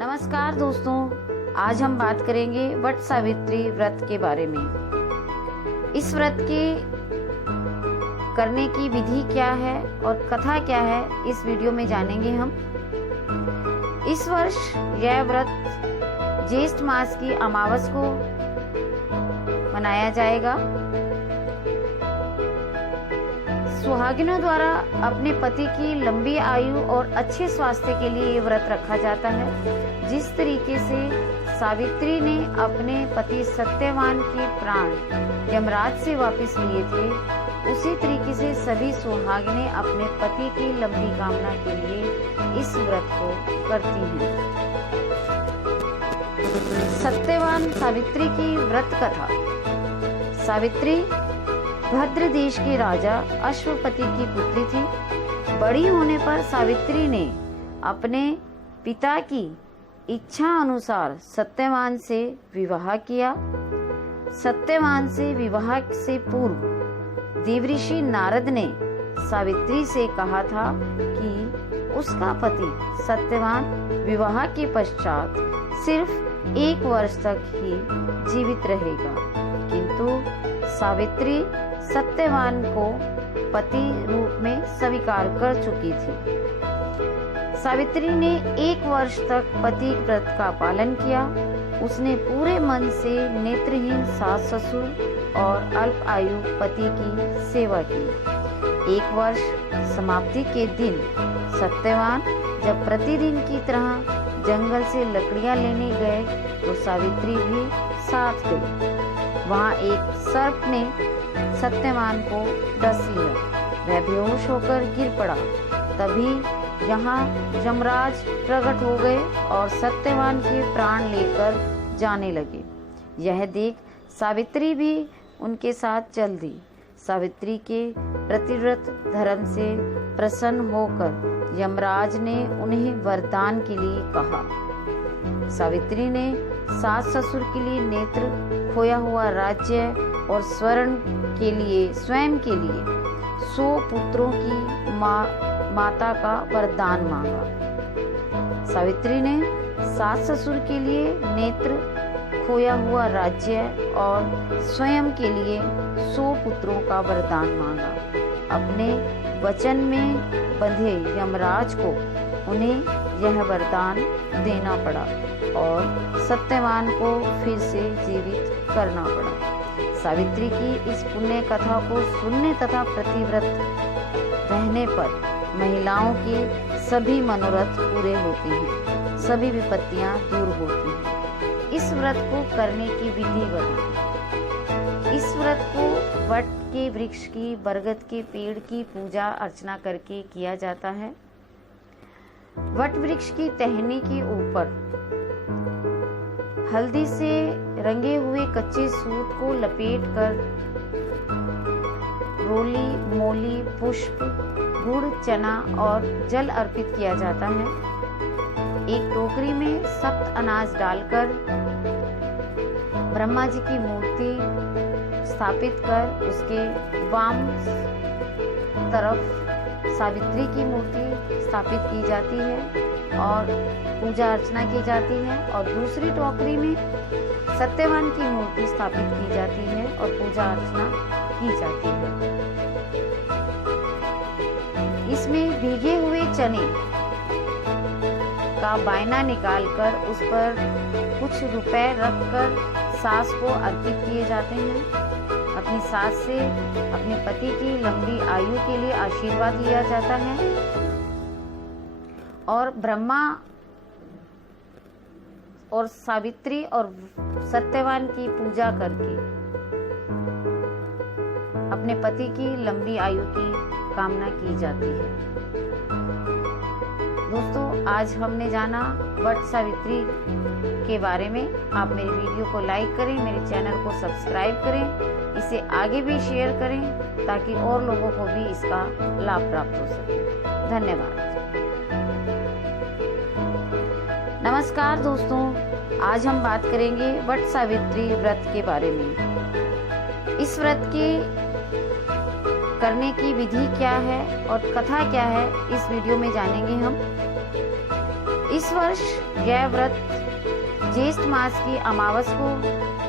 नमस्कार दोस्तों, आज हम बात करेंगे वट सावित्री व्रत के बारे में। इस व्रत के करने की विधि क्या है और कथा क्या है, इस वीडियो में जानेंगे हम। इस वर्ष यह व्रत ज्येष्ठ मास की अमावस को मनाया जाएगा। सुहागिनों द्वारा अपने पति की लंबी आयु और अच्छे स्वास्थ्य के लिए ये व्रत रखा जाता है। जिस तरीके से सावित्री ने अपने पति सत्यवान के प्राण यमराज से वापस लिए थे, उसी तरीके से सभी सुहागिनें अपने पति की लंबी कामना के लिए इस व्रत को करती हैं। सत्यवान सावित्री की व्रत कथा। सावित्री भद्र देश के राजा अश्वपति की पुत्री थी। बड़ी होने पर सावित्री ने अपने पिता की इच्छा अनुसार सत्यवान से विवाह किया। सत्यवान से विवाह से पूर्व देवऋषि नारद ने सावित्री से कहा था कि उसका पति सत्यवान विवाह के पश्चात सिर्फ 1 वर्ष तक ही जीवित रहेगा, किंतु सावित्री सत्यवान को पति रूप में स्वीकार कर चुकी थी। सावित्री ने 1 वर्ष तक पति व्रत का पालन किया। उसने पूरे मन से नेत्रहीन सास ससुर और अल्प आयु पति की सेवा की। 1 वर्ष समाप्ति के दिन सत्यवान जब प्रतिदिन की तरह जंगल से लकड़ियां लेने गए तो सावित्री भी साथ गई। वहां एक सर्प ने सत्यवान को डस लिया। वह बेहोश होकर गिर पड़ा। तभी यहाँ यमराज प्रकट हो गए और सत्यवान के प्राण लेकर जाने लगे। यह देख सावित्री भी उनके साथ चल दी। सावित्री के प्रतिव्रत धर्म से प्रसन्न होकर यमराज ने उन्हें वरदान के लिए कहा। सावित्री ने सास ससुर के लिए नेत्र, खोया हुआ राज्य और स्वर्ण के लिए स्वयं के लिए 100 पुत्रों की माता का वरदान मांगा। सावित्री ने सास ससुर के लिए नेत्र, खोया हुआ राज्य और स्वयं के लिए 100 पुत्रों का वरदान मांगा। अपने वचन में बंधे यमराज को उन्हें यह वरदान देना पड़ा और सत्यवान को फिर से जीवित करना पड़ा। सावित्री की इस पुण्य कथा को सुनने तथा प्रतिव्रत रहने पर महिलाओं के सभी मनोरथ पूरे होते हैं, सभी विपत्तियां दूर होती हैं। इस व्रत को करने की विधि बताएं। इस व्रत को वट के वृक्ष की, बरगद के पेड़ की पूजा अर्चना करके किया जाता है। वट वृक्ष की टहनी के ऊपर हल्दी से रंगे हुए कच्चे सूत को लपेटकर रोली, मोली, पुष्प, गुड़, चना और जल अर्पित किया जाता है। एक टोकरी में सख्त अनाज डालकर ब्रह्मा जी की मूर्ति स्थापित कर उसके वाम तरफ सावित्री की मूर्ति स्थापित की जाती है और पूजा अर्चना की जाती है, और दूसरी टोकरी में सत्यवान की मूर्ति स्थापित की जाती है और पूजा अर्चना की जाती है। इसमें भीगे हुए चने का बायना निकालकर उस पर कुछ रुपए रखकर सास को अर्पित किए जाते हैं। अपनी सास से अपने पति की लंबी आयु के लिए आशीर्वाद लिया जाता है और ब्रह्मा और सावित्री और सत्यवान की पूजा करके अपने पति की लंबी आयु की कामना की जाती है। दोस्तों, आज हमने जाना वट सावित्री के बारे में। आप मेरी वीडियो को लाइक करें, मेरे चैनल को सब्सक्राइब करें, इसे आगे भी शेयर करें ताकि और लोगों को भी इसका लाभ प्राप्त हो सके। धन्यवाद। नमस्कार दोस्तों, आज हम बात करेंगे वट सावित्री व्रत के बारे में। इस व्रत के करने की विधि क्या है और कथा क्या है, इस वीडियो में जानेंगे हम। इस वर्ष यह व्रत ज्येष्ठ मास की अमावस को